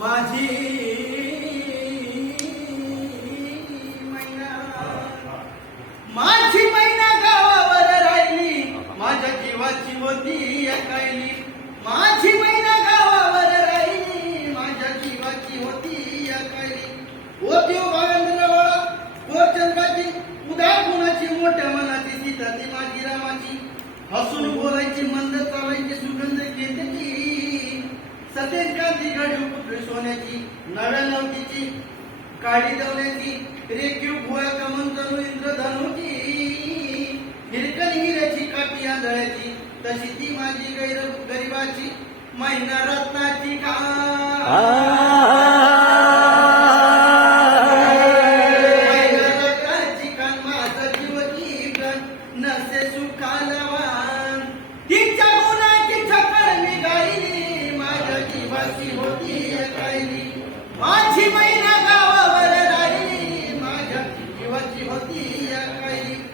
माझी मैना. माझी मैना गावावर राहिली. माझ्या जीवाची होती ऐकायली माझी मैना गावावर राहिली. माझ्या जीवाची होती ऐकायली ओ देव हो भावेंद्रवाळा ओ हो चंद्राची उदा गुणाची मोठ्या मनाची सीता ती माझी रामाची. हसून बोलायची मंद चालायची सुगंध घेतली. सतेज गांधी गाडी उपटली सोन्याची नव्या नवतीची काळी दवण्याची रेखीव भुळा कमन जणू इंद्रधनुची हिरकन हिऱ्याची काठी आंधळ्याची तशी ती माझी गैर गरिबाची महिना रत्नाची का जीवाची होती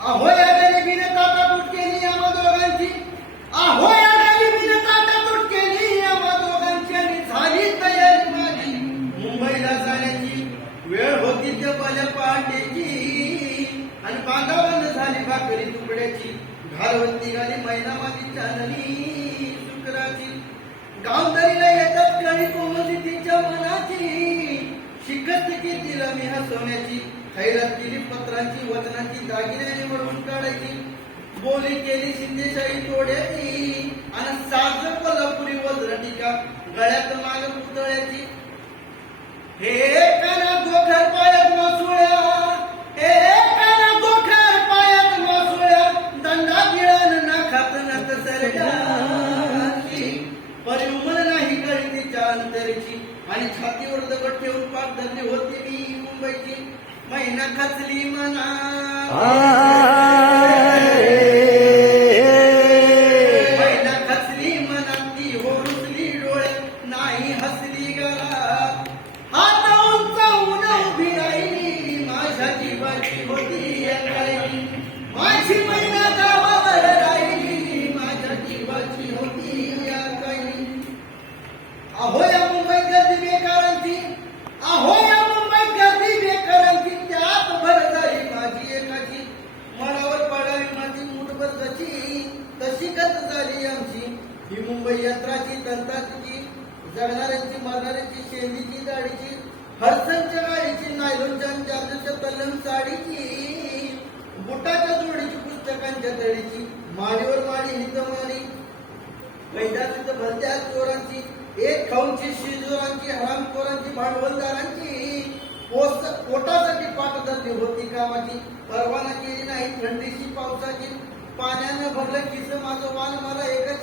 अहो या गरिबीने ताटा तूट केली आम्हा दोघांची अहो या गरिबीने ताटा तूट केली आम्हा दोघांची आणि झाली तयारी माझी मुंबईला जाण्याची वेळ होती त्या भल्या आणि बांधावन झाली भाकरी तुकड्याची घालवती गाली मैना माझी चांदणी शुक्राची शिकत किती रमी हसवण्याची खैरात केली पत्रांची वचनाची दागिन्याने वळवून काढायची. बोली केली शिंदेशाही तोड्याची आणि साज कोल्हापुरी वज्रटिका गळ्यात माग पुतळ्याची. हे काना गोखर पायात मासुळ्या. हे काना गोखर पायात मासुळ्या. दंडा गिळण नाखात नत सरगाची परिमल नाही कळी तिच्या अंतरीची आणि छातीवर दगड ठेवून पाप धरली होती मी मुंबईची. महिना खचली मना. महिना खचली मनाती हो रुसली डोळे नाही हसली गळा हात उंचावून उभी राहिली माझ्या जीवाची होती अकाली माझी महिना गावावर राहिली माझ्या जीवाची होती अकाली अहो या मुंबईत गर्दी बेकारांची अहो या मुंबईत गर्दी बेकारांची त्यात भर झाली माझी एकाची मनावर पडावी माझी मुठभर जशी तशी गत झाली आमची ही यंत्राची दंताची जगणाऱ्यांची मरणाऱ्यांची शेंदीची दाढीची हरसनच्या गाडीची नायलोनच्या जादूच्या तल्लम साडीची बुटाच्या जोडीची पुस्तकांच्या तळीची माडीवर माडी हितमारी तर भलत्या चोरांची एक खाऊची शिजोरांची हरामखोरांची भांडवलदारांची पोस- पोटासाठी पाठ होती कामाची परवाना केली नाही थंडीची पावसाची पाण्यानं भरलं किस माझं वाल मला एकच